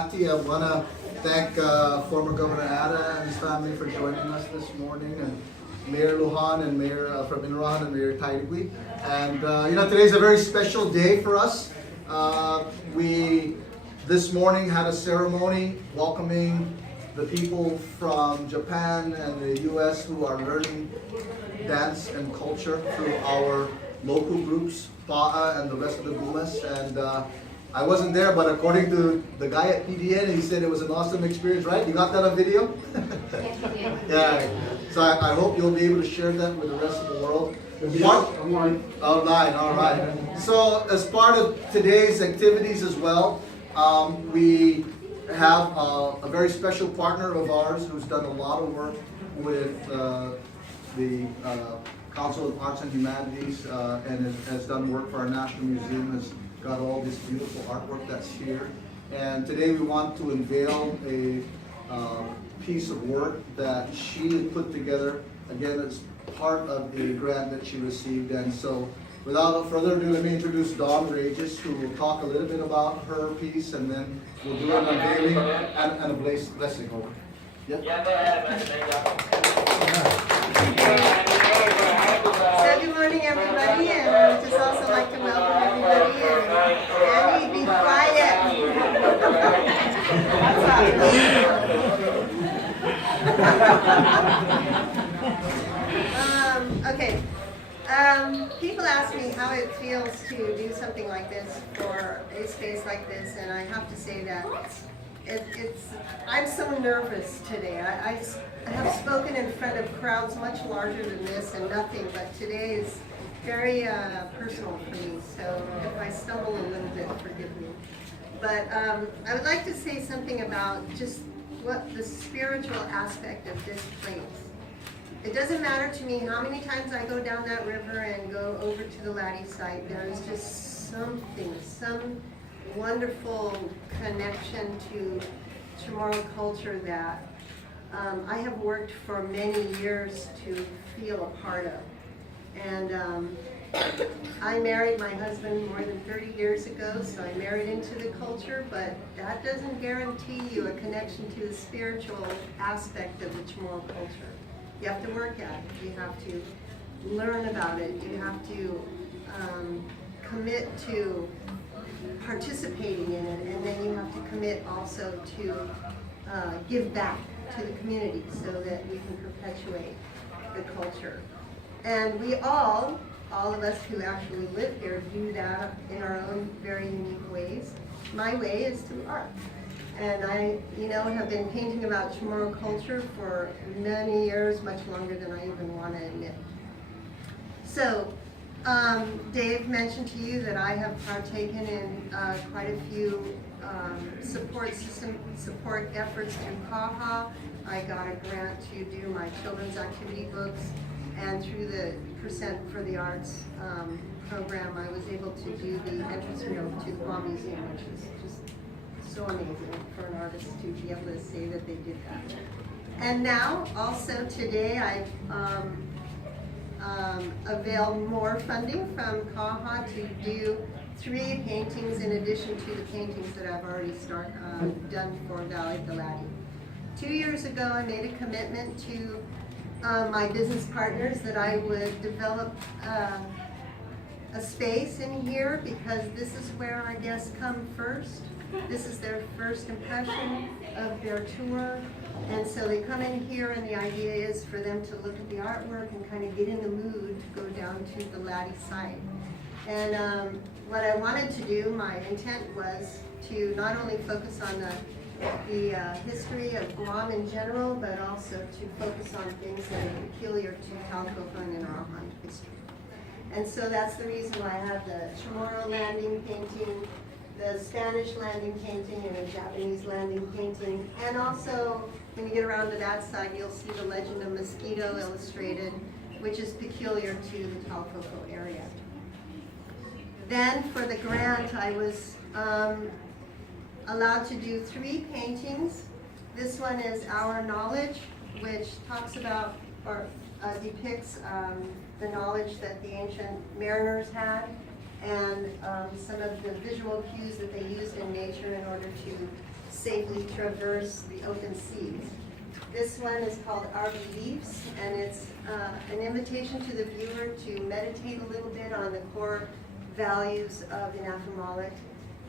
Latte. I want to thank former Governor Ada and his family for joining us this morning, and Mayor Lujan and Mayor from Inalahan and Mayor Taidagui. And today's a very special day for us. We this morning had a ceremony welcoming the people from Japan and the U.S. who are learning dance and culture through our local groups, Pa'a and the rest of the Gumas. And I wasn't there, but according to the guy at PDN, he said it was an awesome experience, right? You got that on video? Yeah. So I hope you'll be able to share that with the rest of the world. Online. Online, all right. So as part of today's activities as well, we have a very special partner of ours who's done a lot of work with the Council of Arts and Humanities and has done work for our National Museum, has got all this beautiful artwork that's here. And today we want to unveil a piece of work that she had put together. Again, it's part of a grant that she received. And so without further ado, let me introduce Dawn Reyes, who will talk a little bit about her piece, and then we'll do an unveiling and a blessing over. Yeah? So good morning, everybody, and I would just also like to welcome everybody. And Andy, be quiet. Okay. People ask me how it feels to do something like this for a space like this, and I have to say that I'm so nervous today. I have spoken in front of crowds much larger than this and nothing, but today is very personal for me, so if I stumble a little bit, forgive me. But I would like to say something about just what the spiritual aspect of this place. It doesn't matter to me how many times I go down that river and go over to the Latte site. There is just something, some wonderful connection to Chamorro culture that I have worked for many years to feel a part of. And I married my husband more than 30 years ago, so I married into the culture, but that doesn't guarantee you a connection to the spiritual aspect of the Chamorro culture. You have to work at it. You have to learn about it. You have to commit to participating in it, and then you have to commit also to give back to the community so that we can perpetuate the culture. And we all of us who actually live here do that in our own very unique ways. My way is through art. And I, have been painting about Chamorro culture for many years, much longer than I even want to admit. So, Dave mentioned to you that I have partaken in quite a few support efforts through CAHA. I got a grant to do my children's activity books, and through the Percent for the Arts program, I was able to do the entrance mural to the Guam Museum, which is just so amazing for an artist to be able to say that they did that. And now, also today, I've availed more funding from CAHA to do 3 paintings in addition to the paintings that I've already done for Valley of the Latte. 2 years ago, I made a commitment to my business partners that I would develop a space in here, because this is where our guests come first. This is their first impression of their tour, and so they come in here, and the idea is for them to look at the artwork and kind of get in the mood to go down to the Latte site. And what I wanted to do, my intent was to not only focus on the history of Guam in general, but also to focus on things that are peculiar to Talofofo and Inalahan history. And so that's the reason why I have the Chamorro landing painting, the Spanish landing painting, and a Japanese landing painting. And also, when you get around to that side, you'll see the legend of mosquito illustrated, which is peculiar to the Talofofo area. Then for the grant, I was allowed to do 3 paintings. This one is Our Knowledge, which talks about or depicts the knowledge that the ancient mariners had, and some of the visual cues that they used in nature in order to safely traverse the open seas. This one is called Our Beliefs, and it's an invitation to the viewer to meditate a little bit on the core values of Inalahan,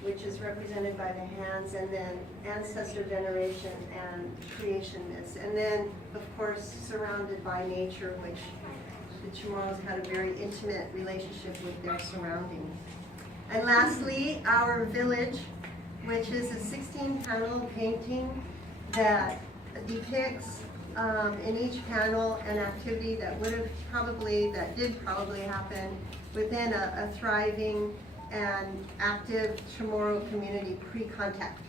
which is represented by the hands, and then ancestor veneration and creation myths. And then, of course, surrounded by nature, which the Chamorros had a very intimate relationship with their surroundings. And lastly, Our Village, which is a 16-panel painting that depicts in each panel an activity that did probably happen within a thriving and active Chamorro community pre-contact.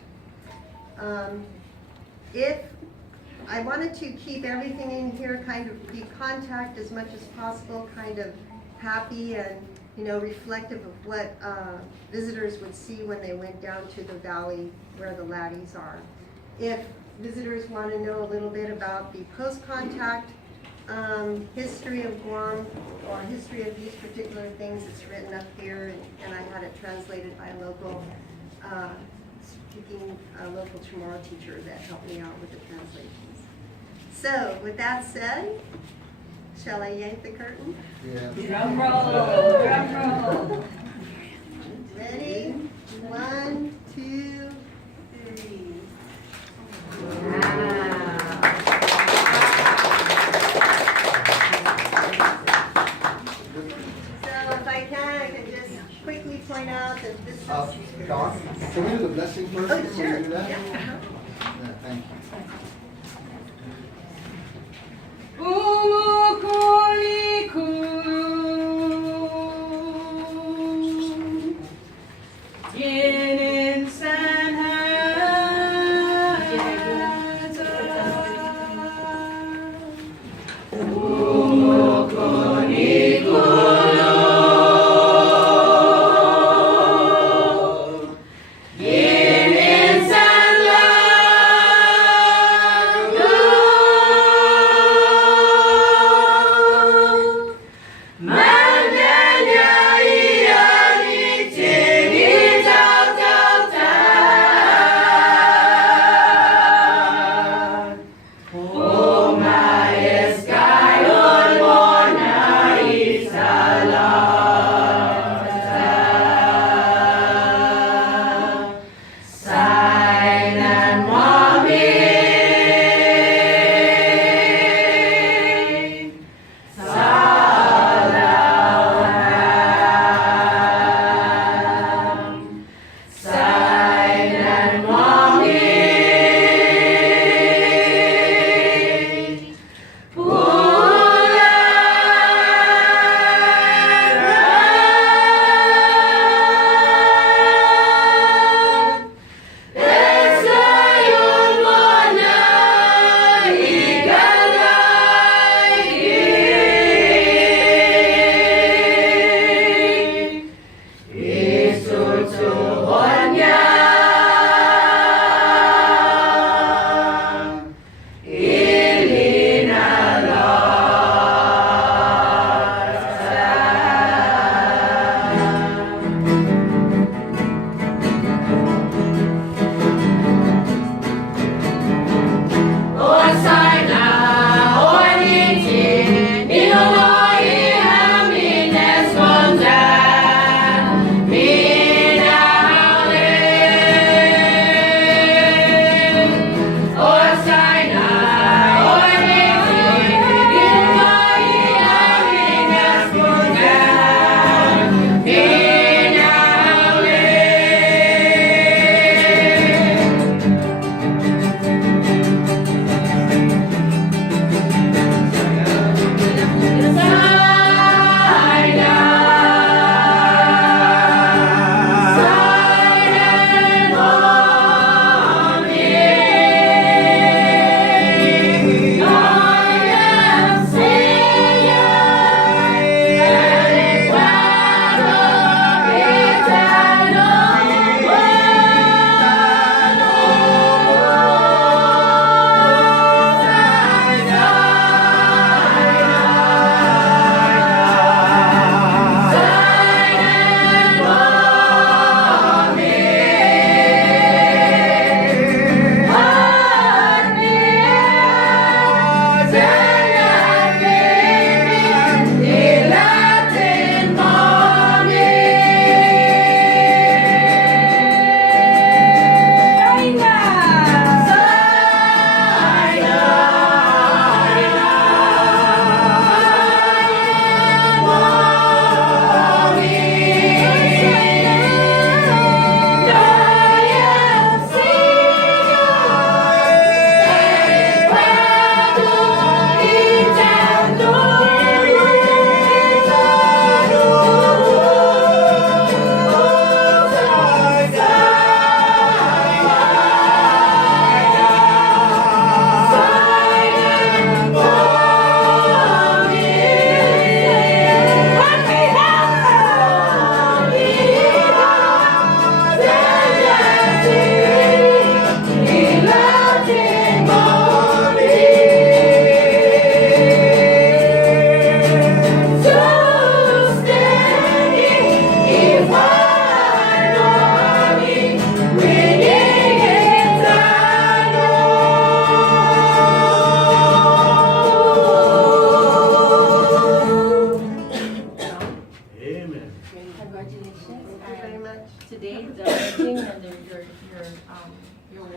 If I wanted to keep everything in here kind of pre-contact as much as possible, kind of happy and reflective of what visitors would see when they went down to the valley where the Lattes are. If visitors want to know a little bit about the post-contact history of Guam, or history of these particular things, it's written up here, and I had it translated by a local local Chamorro teacher that helped me out with the translations. So, with that said, shall I yank the curtain? Yeah. Drum roll, drum roll. Ready? 1, 2, 3. I can just quickly point out that this is... Dawn, can we do the blessing first Oh, before sure. we do that? Yeah. Yeah, thank you. Good.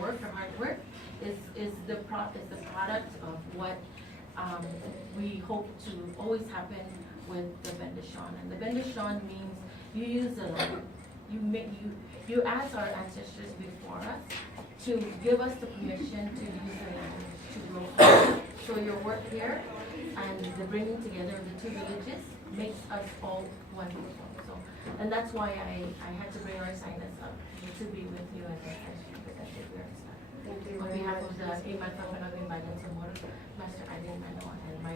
work, her hard work, is the product of what we hope to always happen with the bendishon. And the bendishon means you use the land. You ask our ancestors before us to give us the permission to use the land to grow food. So your work here and the bringing together of the two villages makes us all one people. So, and that's why I had to bring our signers up to be with you and represented your staff. Thank you On very behalf much. of the Iman Papanagin Bayan Samor, Master Adin Mano, and my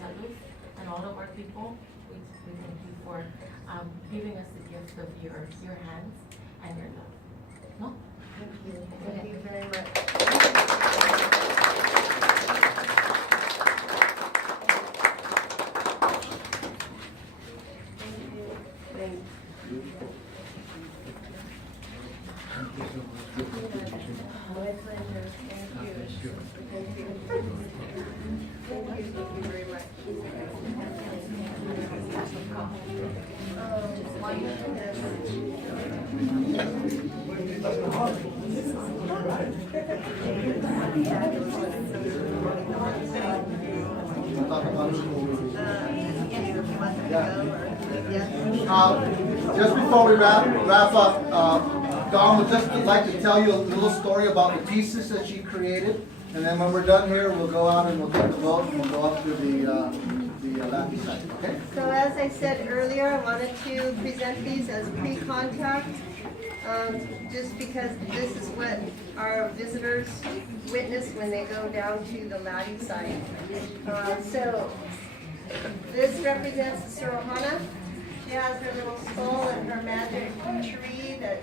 Salud, and all of our people, we thank you for giving us the gift of your hands and your love. No? Thank you. Thank you very much. Thank you. My pleasure. Thank you. Thank you. Thank you very much. Just before we wrap up, Dawn would just like to tell you a little story about the pieces that she created, and then when we're done here, we'll go out and we'll take the vote and we'll go up to the Latte site. Okay? So as I said earlier, I wanted to present these as pre-contact, just because this is what our visitors witness when they go down to the Latte site. So this represents the Surohana. She has her little skull and her magic tree that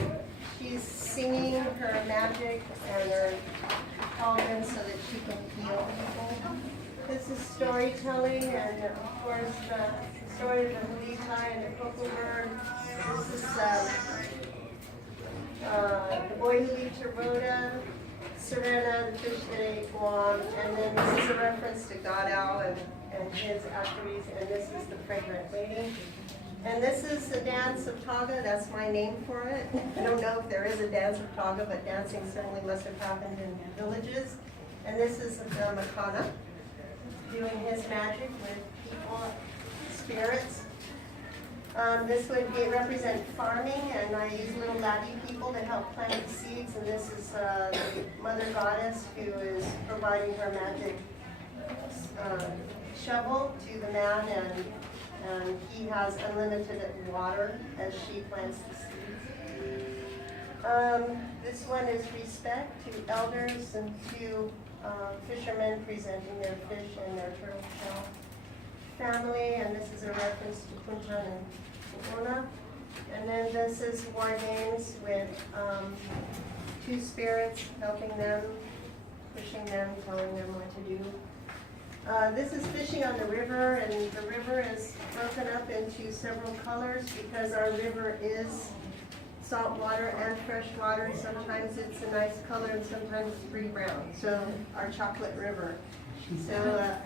she's singing her magic and her cauldron so that she can heal people. This is storytelling, and of course the story of the Halitai and the Cocoa Bird. This is the boy who leaves to Rhoda, Serena, the fish that ate Guam, and then this is a reference to God Owl and his activities, and this is the fragrant lady. And this is the dance of Taga, that's my name for it. I don't know if there is a dance of Taga, but dancing certainly must have happened in villages. And this is the Makana, doing his magic with people, spirits. This would represent farming, and I use little Latte people to help plant the seeds. And this is the Mother Goddess who is providing her magic shovel to the man, and he has unlimited water as she plants the seeds. This one is respect to elders and to fishermen presenting their fish and their turtle shell family, and this is a reference to Kuntan and Ona. And then this is war games with two spirits helping them, pushing them, telling them what to do. This is fishing on the river, and the river is broken up into several colors because our river is salt water and fresh water. Sometimes it's a nice color and sometimes it's pretty brown. So our chocolate river. So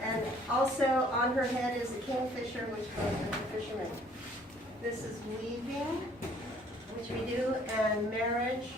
and also on her head is a kingfisher, which goes with the fisherman. This is weaving, which we do, and marriage,